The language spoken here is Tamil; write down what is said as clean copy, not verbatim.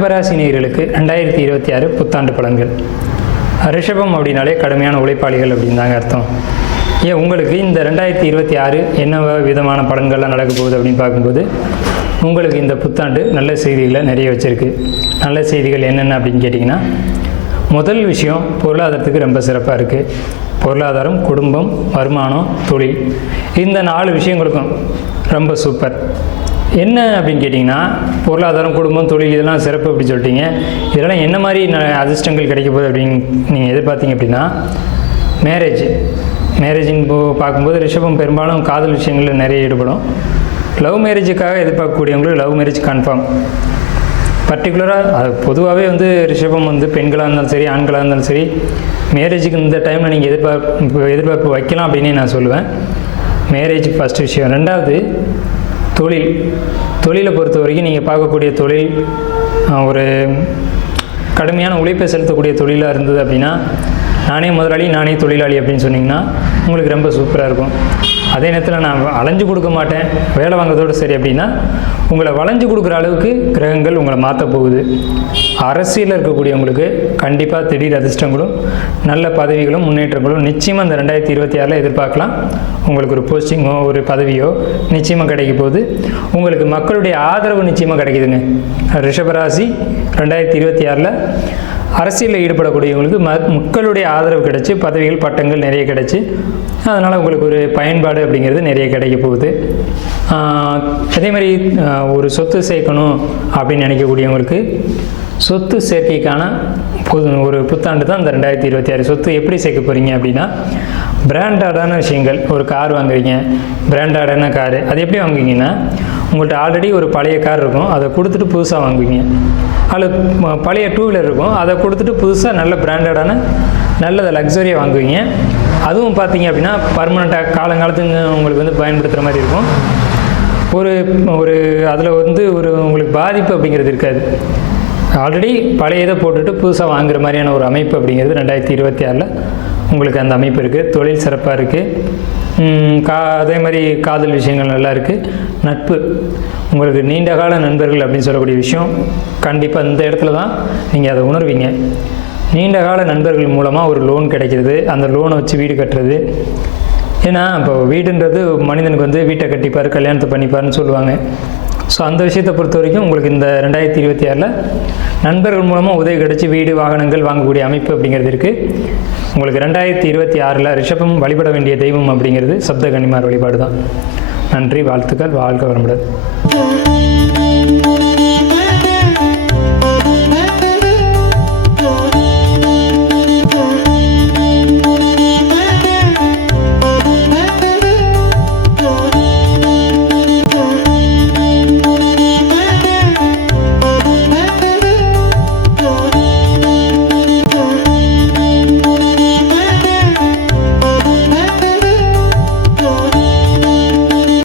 ரிஷபராசி நேயர்களுக்கு 2026 புத்தாண்டு பலன்கள். ரிஷபம் அப்படின்னாலே கடுமையான உழைப்பாளிகள் அப்படின்னு தாங்க அர்த்தம். ஏன் உங்களுக்கு இந்த 2026 என்ன விதமான பலன்கள்லாம் நடக்க போகுது அப்படின்னு பார்க்கும்போது, உங்களுக்கு இந்த புத்தாண்டு நல்ல செய்திகளை நிறைய வச்சுருக்கு. நல்ல செய்திகள் என்னென்ன அப்படின்னு கேட்டிங்கன்னா, முதல் விஷயம் பொருளாதாரத்துக்கு ரொம்ப சிறப்பாக இருக்குது. பொருளாதாரம், குடும்பம், வருமானம், தொழில், இந்த 4 விஷயங்களுக்கும் ரொம்ப சூப்பர். என்ன அப்படின்னு கேட்டிங்கன்னா, பொருளாதாரம், குடும்பம், தொழில் இதெல்லாம் சிறப்பு அப்படி சொல்லிட்டீங்க. இதெல்லாம் என்ன மாதிரி அதிர்ஷ்டங்கள் கிடைக்க போகுது அப்படின்னு நீங்கள் எதிர்பார்த்தீங்க அப்படின்னா, மேரேஜின்னு பார்க்கும்போது ரிஷபம் பெரும்பாலும் காதல் விஷயங்களில் நிறைய ஈடுபடும். லவ் மேரேஜுக்காக எதிர்பார்க்கக்கூடியவங்களுக்கு லவ் மேரேஜ் கன்ஃபார்ம். பர்டிகுலராக அது பொதுவாகவே ரிஷபம் பெண்களாக இருந்தாலும் சரி, ஆண்களாக இருந்தாலும் சரி, மேரேஜுக்கு இந்த டைமில் நீங்கள் எதிர்பார்ப்பு வைக்கலாம் அப்படின்னே நான் சொல்லுவேன். மேரேஜ் ஃபஸ்ட் விஷயம். ரெண்டாவது தொழிலை பொறுத்த வரைக்கும் நீங்கள் பார்க்கக்கூடிய தொழில் ஒரு கடுமையான உழைப்பை செலுத்தக்கூடிய தொழிலாக இருந்தது அப்படின்னா, நானே முதலாளி நானே தொழிலாளி அப்படின்னு சொன்னிங்கன்னா உங்களுக்கு ரொம்ப சூப்பராக இருக்கும். அதே நேரத்தில் நான் அலைஞ்சு கொடுக்க மாட்டேன், வேலை வாங்குறதோடு சரி அப்படின்னா, உங்களை வளைஞ்சு கொடுக்குற அளவுக்கு கிரகங்கள் உங்களை மாற்ற போகுது. அரசியலில் இருக்கக்கூடியவங்களுக்கு கண்டிப்பாக திடீர் அதிர்ஷ்டங்களும் நல்ல பதவிகளும் முன்னேற்றங்களும் நிச்சயமாக இந்த 2026 எதிர்பார்க்கலாம். உங்களுக்கு ஒரு போஸ்டிங்கோ ஒரு பதவியோ நிச்சயமாக கிடைக்க போகுது. உங்களுக்கு மக்களுடைய ஆதரவு நிச்சயமாக கிடைக்குதுங்க. ரிஷபராசி 2026 அரசியலில் ஈடுபடக்கூடியவங்களுக்கு மக்களுடைய ஆதரவு கிடைச்சி, பதவிகள் பட்டங்கள் நிறைய கிடைச்சி, அதனால் உங்களுக்கு ஒரு பயன்பாடு அப்படிங்கிறது நிறைய கிடைக்க போகுது. அதே மாதிரி ஒரு சொத்து சேர்க்கணும் அப்படின்னு நினைக்கக்கூடியவங்களுக்கு சொத்து சேர்க்கைக்கான ஒரு புத்தாண்டு தான் இந்த 2026. சொத்து எப்படி சேர்க்க போகிறீங்க அப்படின்னா, பிராண்டடான விஷயங்கள். ஒரு கார் வாங்குறீங்க, பிராண்டடான காரு, அது எப்படி வாங்குவீங்கன்னா, உங்கள்கிட்ட ஆல்ரெடி ஒரு பழைய கார் இருக்கும், அதை கொடுத்துட்டு புதுசாக வாங்குவீங்க. அல்லது பழைய 2 வீலர் இருக்கும், அதை கொடுத்துட்டு புதுசாக நல்ல பிராண்டடான நல்லதை லக்ஸரியாக வாங்குவீங்க. அதுவும் பார்த்தீங்க அப்படின்னா பர்மனெண்ட்டாக காலங்காலத்துக்கு உங்களுக்கு பயன்படுத்துகிற மாதிரி இருக்கும். ஒரு அதில் உங்களுக்கு பாதிப்பு அப்படிங்கிறது இருக்காது. ஆல்ரெடி பழைய இதை போட்டுட்டு புதுசாக வாங்குற மாதிரியான ஒரு அமைப்பு அப்படிங்கிறது 2026 உங்களுக்கு அந்த அமைப்பு இருக்குது. தொழில் சிறப்பாக இருக்குது. அதே மாதிரி காதல் விஷயங்கள் நல்லா இருக்குது. நட்பு, உங்களுக்கு நீண்ட கால நண்பர்கள் அப்படின்னு சொல்லக்கூடிய விஷயம் கண்டிப்பாக இந்த இடத்துல தான் நீங்கள் அதை உணர்வீங்க. நீண்ட கால நண்பர்கள் மூலமாக ஒரு லோன் கிடைக்கிறது, அந்த லோனை வச்சு வீடு கட்டுறது. ஏன்னா இப்போ வீடுன்றது மனிதனுக்கு வீட்டை கட்டிப்பார், கல்யாணத்தை பண்ணிப்பார்னு சொல்லுவாங்க. ஸோ அந்த விஷயத்தை பொறுத்த வரைக்கும் உங்களுக்கு இந்த 2026 நண்பர்கள் மூலமாக உதவி கிடைச்சி வீடு வாகனங்கள் வாங்கக்கூடிய அமைப்பு அப்படிங்கிறது இருக்குது. உங்களுக்கு 2026 ரிஷபம் வழிபட வேண்டிய தெய்வம் அப்படிங்கிறது சப்த கன்னிமார் வழிபாடு தான். நன்றி, வாழ்த்துக்கள், வாழ்க வளமுடன்.